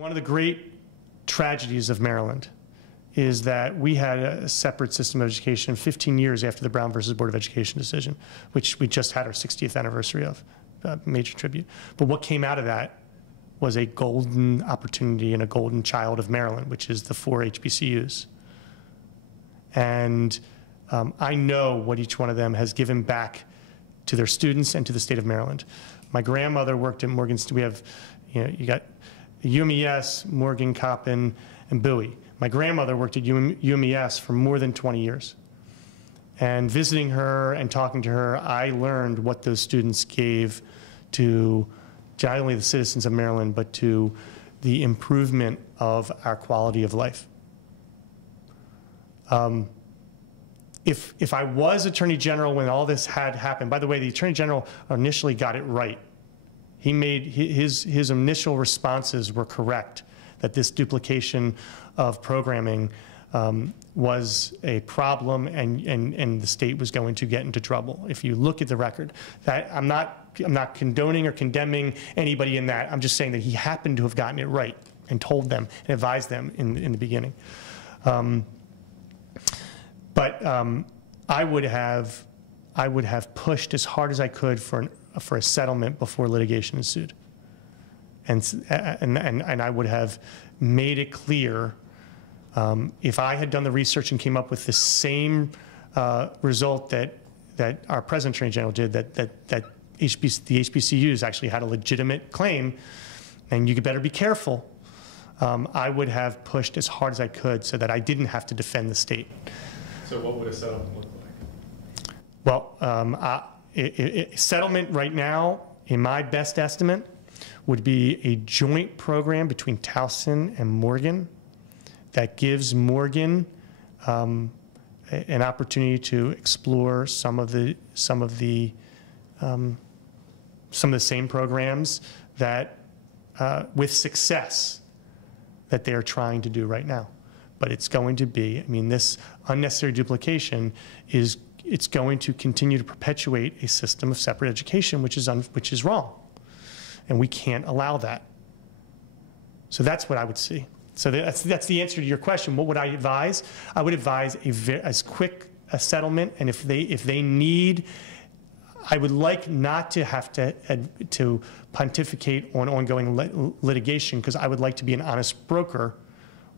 One of the great tragedies of Maryland is that we had a separate system of education 15 years after the Brown versus Board of Education decision, which we just had our 60th anniversary of, major tribute. But what came out of that was a golden opportunity and a golden child of Maryland, which is the 4 HBCUs. And I know what each one of them has given back to their students and to the state of Maryland. My grandmother worked at Morgan. We have, you got UMES, Morgan, Coppin, and Bowie. My grandmother worked at UMES for more than 20 years. And visiting her and talking to her, I learned what those students gave to not only the citizens of Maryland, but to the improvement of our quality of life. If I was Attorney General when all this had happened, by the way, the Attorney General initially got it right. He made his initial responses were correct, that this duplication of programming was a problem and the state was going to get into trouble. If you look at the record, I'm not condoning or condemning anybody in that. I'm just saying that he happened to have gotten it right and told them and advised them in the beginning. But I would have pushed as hard as I could for a settlement before litigation ensued, and I would have made it clear, if I had done the research and came up with the same result that our present Attorney General did, that the HBCUs actually had a legitimate claim, and you better be careful. I would have pushed as hard as I could so that I didn't have to defend the state. So what would a settlement look like? Well, settlement right now, in my best estimate, would be a joint program between Towson and Morgan that gives Morgan an opportunity to explore some of the same programs that, with success, that they're trying to do right now. But it's going to be, I mean, this unnecessary duplication it's going to continue to perpetuate a system of separate education, which is wrong. And we can't allow that. So that's what I would see. So that's the answer to your question. What would I advise? I would advise as quick a settlement, and if they need, I would like not to have to pontificate on ongoing litigation, because I would like to be an honest broker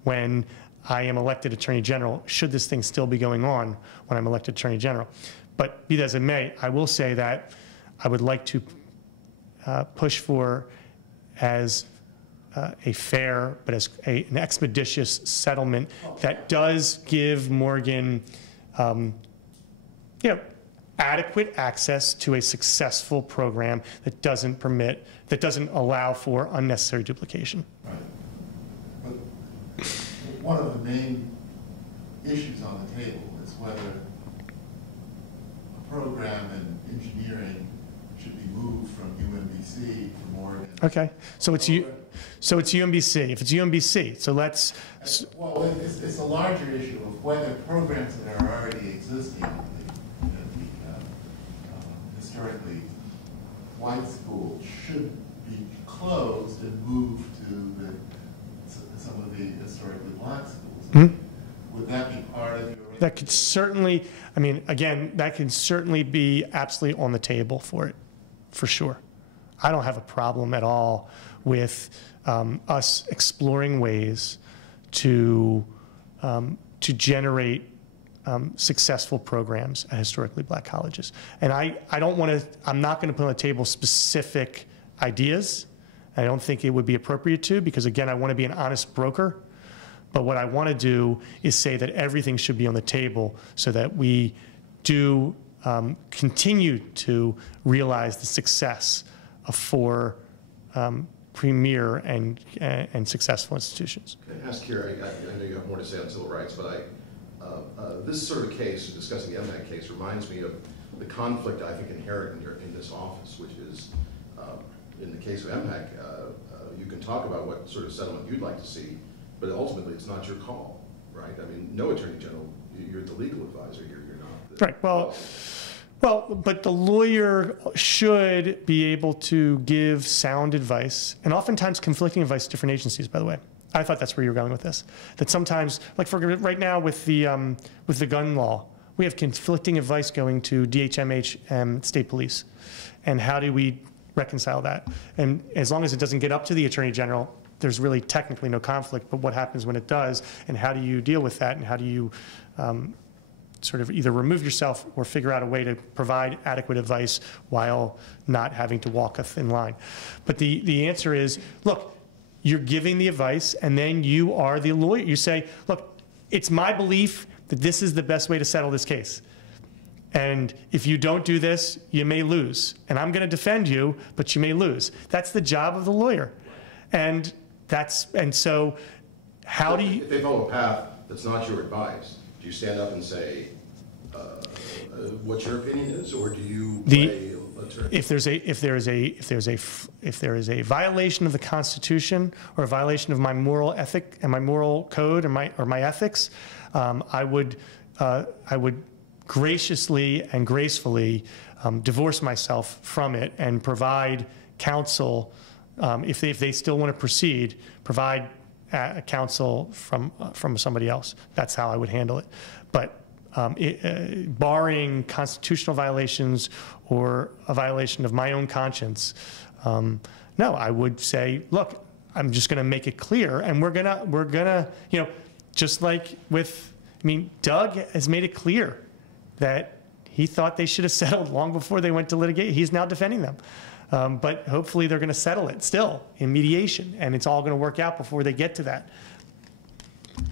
when I am elected Attorney General, should this thing still be going on when I'm elected Attorney General. But be that as it may, I will say that I would like to push for as a fair but as an expeditious settlement that does give Morgan adequate access to a successful program that doesn't allow for unnecessary duplication. Right. One of the main issues on the table is whether a program in engineering should be moved from UMBC to Morgan. Okay, so it's UMBC. If it's UMBC, so let's. Well, it's a larger issue of whether programs that are already existing in the historically white school should be closed and moved to some of the historically black schools. Mm-hmm. Would that be part of your? That could certainly, I mean, again, that could certainly be absolutely on the table for it, for sure. I don't have a problem at all with us exploring ways to generate successful programs at historically black colleges. And I don't want to, I'm not going to put on the table specific ideas. I don't think it would be appropriate to, because again, I want to be an honest broker. But what I want to do is say that everything should be on the table so that we do continue to realize the success of 4 premier and successful institutions. Can I ask here, I know you have more to say on civil rights, but this sort of case, discussing the MHAC case, reminds me of the conflict I think inherent in this office, which is, in the case of MHAC, you can talk about what sort of settlement you'd like to see, but ultimately it's not your call, right? I mean, no Attorney General, you're the legal advisor here, you're not. Right, well, Well, but the lawyer should be able to give sound advice, and oftentimes conflicting advice to different agencies, by the way. I thought that's where you were going with this. That sometimes, like for right now with the gun law, we have conflicting advice going to DHMH and state police. And how do we reconcile that? And as long as it doesn't get up to the Attorney General, there's really technically no conflict, but what happens when it does, and how do you deal with that, and how do you sort of either remove yourself or figure out a way to provide adequate advice while not having to walk a thin line. But the answer is, look, you're giving the advice, and then you are the lawyer. You say, look, it's my belief that this is the best way to settle this case. And if you don't do this, you may lose. And I'm going to defend you, but you may lose. That's the job of the lawyer. And so how do you... If they follow a path that's not your advice, do you stand up and say what your opinion is, or do you play attorney? If there is a violation of the Constitution or a violation of my moral ethic and my moral code or my ethics, I would graciously and gracefully divorce myself from it and provide counsel. If they still want to proceed, provide counsel from somebody else. That's how I would handle it. But barring constitutional violations or a violation of my own conscience, no, I would say, look, I'm just going to make it clear, and we're gonna, just like with, Doug has made it clear that he thought they should have settled long before they went to litigate. He's now defending them. But hopefully they're going to settle it still in mediation, and it's all going to work out before they get to that.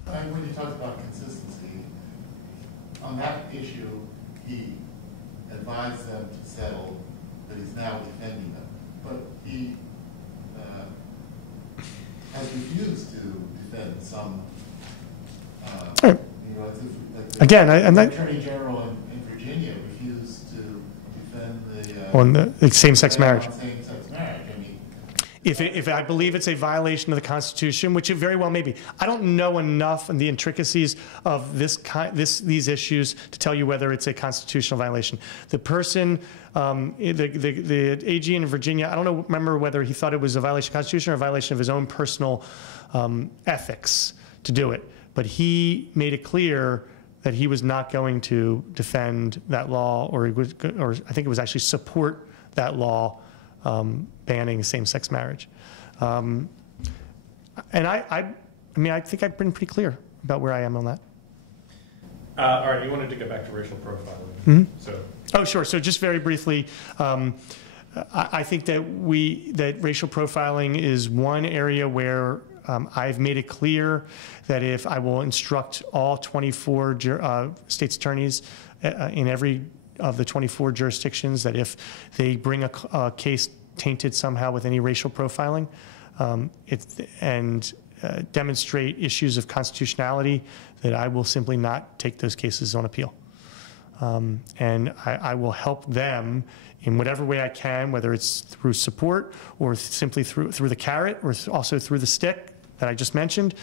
When you talk about consistency, on that issue, he advised them to settle, but he's now defending them. But he has refused to defend some. Again, the Attorney General in Virginia refused to defend on the same-sex marriage. Same-sex marriage. If I believe it's a violation of the Constitution, which it very well may be, I don't know enough in the intricacies of these issues to tell you whether it's a constitutional violation. The person, the AG in Virginia, I don't remember whether he thought it was a violation of the Constitution or a violation of his own personal ethics to do it. But he made it clear that he was not going to defend that law, or I think it was actually support that law banning same-sex marriage. And I think I've been pretty clear about where I am on that. All right, you wanted to get back to racial profiling. Mm-hmm. So. Oh, sure. So just very briefly, I think that racial profiling is one area where I've made it clear that if I will instruct all 24 state's attorneys in every of the 24 jurisdictions that if they bring a case tainted somehow with any racial profiling and demonstrate issues of constitutionality, that I will simply not take those cases on appeal. And I will help them in whatever way I can, whether it's through support or simply through the carrot or also through the stick that I just mentioned,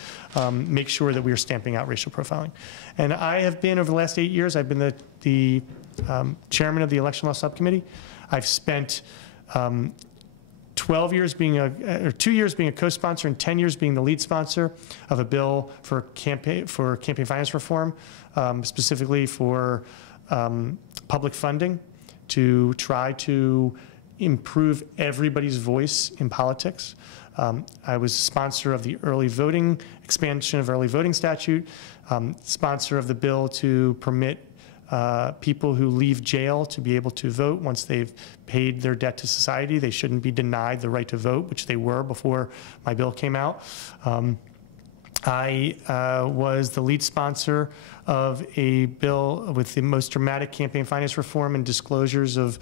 make sure that we are stamping out racial profiling. And I have been, over the last 8 years, I've been the chairman of the election law subcommittee. I've spent 2 years being a co-sponsor and 10 years being the lead sponsor of a bill for campaign finance reform, specifically for public funding to try to improve everybody's voice in politics. I was sponsor of the early voting, expansion of early voting statute, sponsor of the bill to permit people who leave jail to be able to vote once they've paid their debt to society. They shouldn't be denied the right to vote, which they were before my bill came out. I was the lead sponsor of a bill with the most dramatic campaign finance reform and disclosures of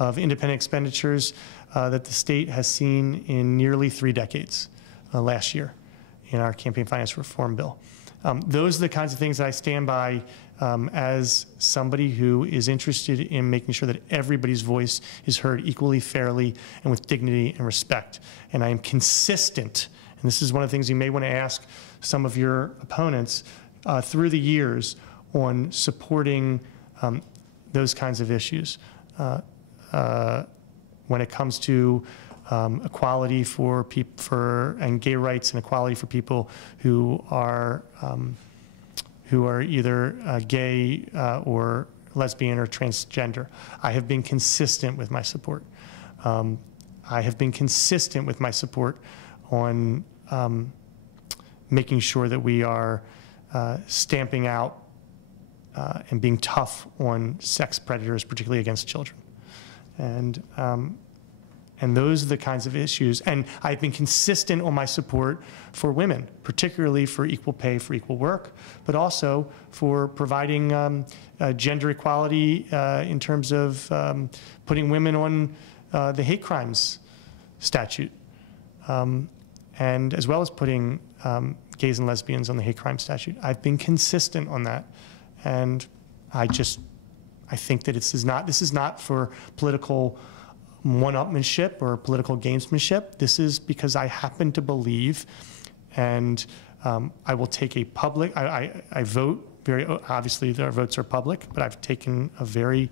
independent expenditures that the state has seen in nearly 3 decades last year in our campaign finance reform bill. Those are the kinds of things that I stand by as somebody who is interested in making sure that everybody's voice is heard equally, fairly, and with dignity and respect. And I am consistent, and this is one of the things you may want to ask some of your opponents through the years on supporting those kinds of issues. When it comes to equality for people, and gay rights and equality for people who are either gay or lesbian or transgender, I have been consistent with my support. I have been consistent with my support on making sure that we are stamping out and being tough on sex predators, particularly against children. And those are the kinds of issues. And I've been consistent on my support for women, particularly for equal pay for equal work, but also for providing gender equality in terms of putting women on the hate crimes statute, and as well as putting gays and lesbians on the hate crime statute. I've been consistent on that. And I think that this is not for political one-upmanship or political gamesmanship. This is because I happen to believe, and I will take a public, I vote very, obviously our votes are public, but I've taken a very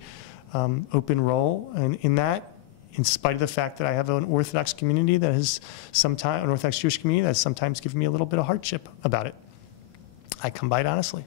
open role in that, in spite of the fact that I have an Orthodox community that has sometimes, an Orthodox Jewish community that has sometimes given me a little bit of hardship about it. I come by it honestly.